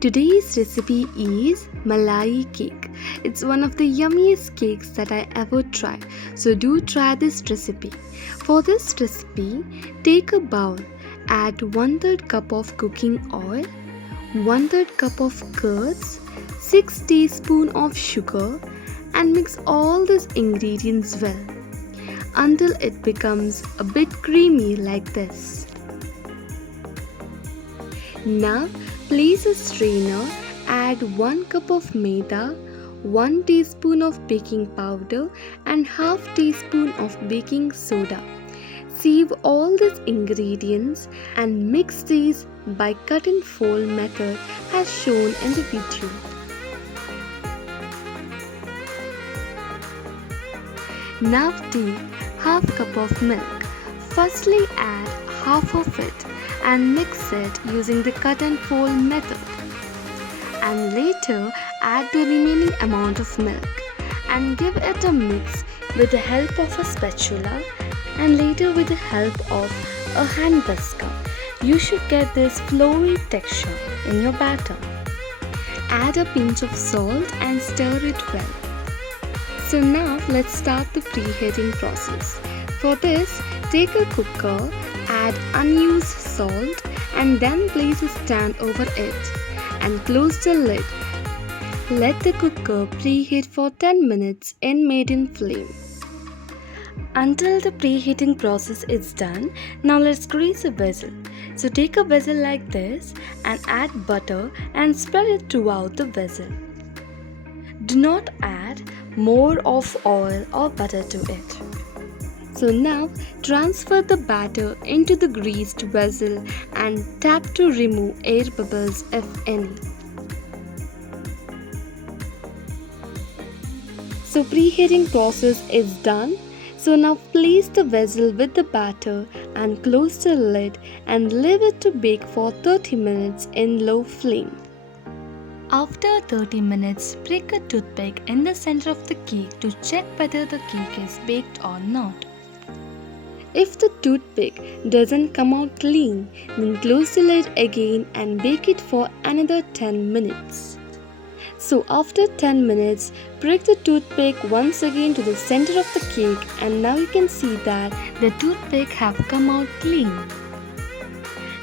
Today's recipe is Malai cake. It's one of the yummiest cakes that I ever tried. So do try this recipe. For this recipe, take a bowl, add 1/3 cup of cooking oil, 1/3 cup of curds, 6 teaspoons of sugar and mix all these ingredients well until it becomes a bit creamy like this. Now place a strainer, add 1 cup of maida, 1 teaspoon of baking powder and half teaspoon of baking soda. Sieve all these ingredients and mix these by cut and fold method as shown in the video. Now take half cup of milk. Firstly add half of it and mix it using the cut and fold method. And later add the remaining amount of milk and give it a mix with the help of a spatula and later with the help of a hand whisker. You should get this flowy texture in your batter. Add a pinch of salt and stir it well. So now let's start the preheating process. For this, take a cooker, add unused salt and then place a stand over it and close the lid. Let the cooker preheat for 10 minutes in medium flame. Until the preheating process is done, now let's grease a vessel. So take a vessel like this and add butter and spread it throughout the vessel. Do not add more of oil or butter to it. So now transfer the batter into the greased vessel and tap to remove air bubbles if any. So preheating process is done. So now place the vessel with the batter and close the lid and leave it to bake for 30 minutes in low flame. After 30 minutes, prick a toothpick in the center of the cake to check whether the cake is baked or not. If the toothpick doesn't come out clean, then close the lid again and bake it for another 10 minutes. So after 10 minutes, prick the toothpick once again to the center of the cake and now you can see that the toothpick have come out clean.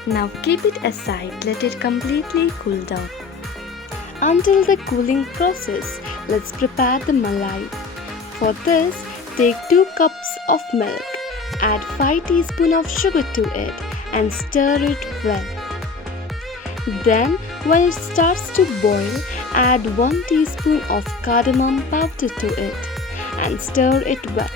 Now keep it aside, let it completely cool down. Until the cooling process, let's prepare the malai. For this, take 2 cups of milk. Add 5 teaspoons of sugar to it and stir it well. Then when it starts to boil, add 1 teaspoon of cardamom powder to it and stir it well.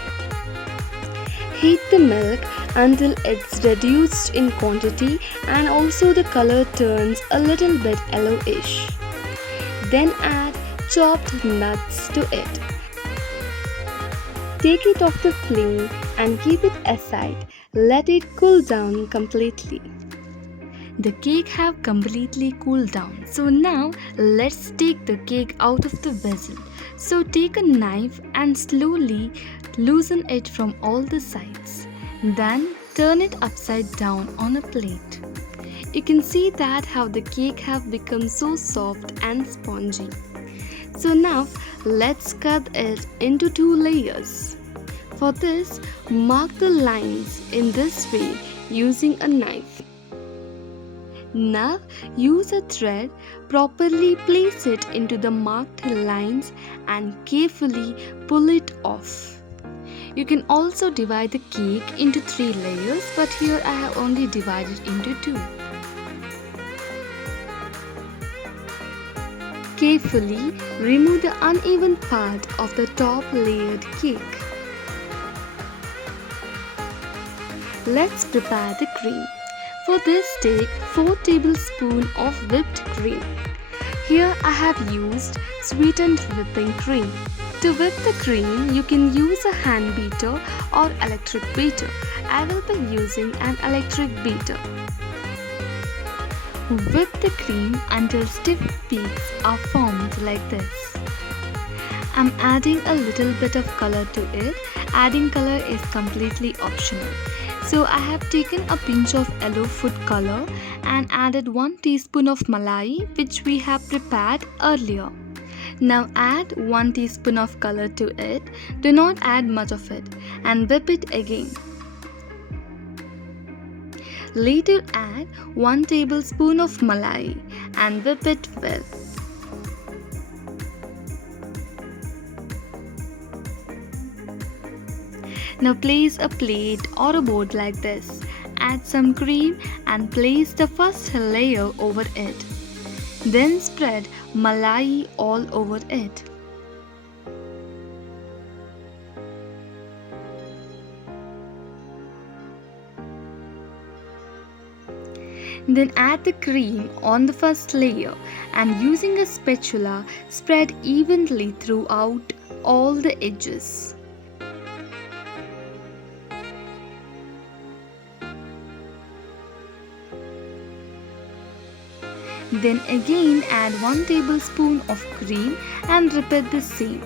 Heat the milk until it's reduced in quantity and also the color turns a little bit yellowish. Then add chopped nuts to it. Take it off the flame and keep it aside. Let it cool down completely. The cake have completely cooled down. So now let's take the cake out of the vessel. So take a knife and slowly loosen it from all the sides. Then turn it upside down on a plate. You can see that how the cake have become so soft and spongy. So now let's cut it into 2 layers. For this, mark the lines in this way using a knife. Now use a thread, properly place it into the marked lines and carefully pull it off. You can also divide the cake into 3 layers, but here I have only divided into 2. Carefully remove the uneven part of the top layered cake. Let's prepare the cream. For this, take 4 tablespoons of whipped cream. Here I have used sweetened whipping cream. To whip the cream, you can use a hand beater or electric beater. I will be using an electric beater. Whip the cream until stiff peaks are formed like this. I'm adding a little bit of color to it. Adding color is completely optional. So I have taken a pinch of yellow food color and added 1 teaspoon of malai which we have prepared earlier. Now add 1 teaspoon of color to it. Do not add much of it and whip it again. Later add 1 tablespoon of malai and whip it well. Now place a plate or a board like this. Add some cream and place the first layer over it. Then spread malai all over it. Then add the cream on the first layer and using a spatula spread evenly throughout all the edges. Then again add 1 tablespoon of cream and repeat the same.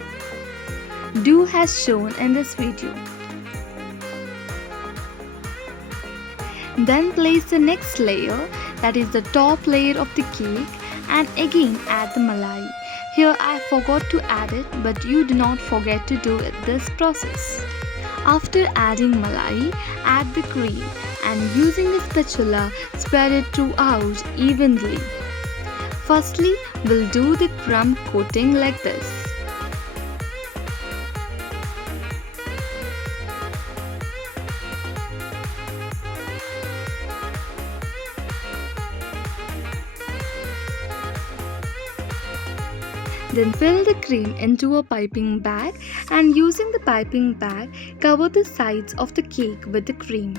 Do as shown in this video. Then place the next layer, that is the top layer of the cake, and again add the malai. Here I forgot to add it, but you do not forget to do this process. After adding malai, add the cream and using a spatula spread it throughout evenly. Firstly, we'll do the crumb coating like this. Then fill the cream into a piping bag and using the piping bag, cover the sides of the cake with the cream.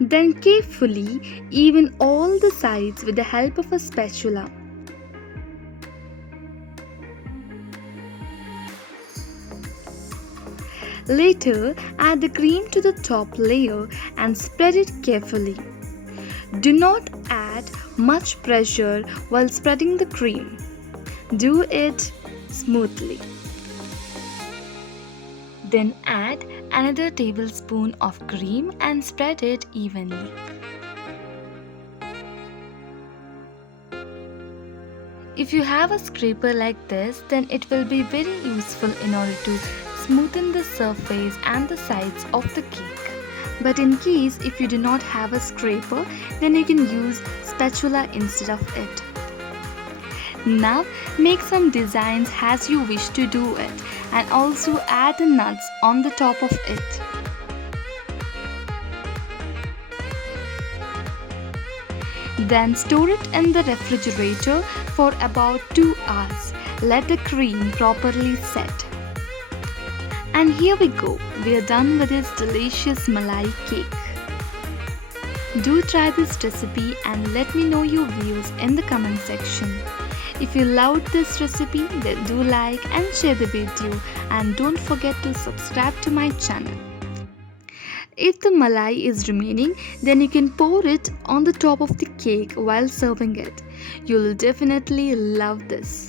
Then carefully even all the sides with the help of a spatula. Later, add the cream to the top layer and spread it carefully. Do not add much pressure while spreading the cream. Do it smoothly. Then add another tablespoon of cream and spread it evenly. If you have a scraper like this, then it will be very useful in order to smoothen the surface and the sides of the cake. But in case if you do not have a scraper, then you can use spatula instead of it. Now make some designs as you wish to do it and also add the nuts on the top of it. Then store it in the refrigerator for about 2 hours. Let the cream properly set. And here we go, we are done with this delicious Malai cake. Do try this recipe and let me know your views in the comment section. If you loved this recipe, then do like and share the video and don't forget to subscribe to my channel. If the malai is remaining, then you can pour it on the top of the cake while serving it. You'll definitely love this.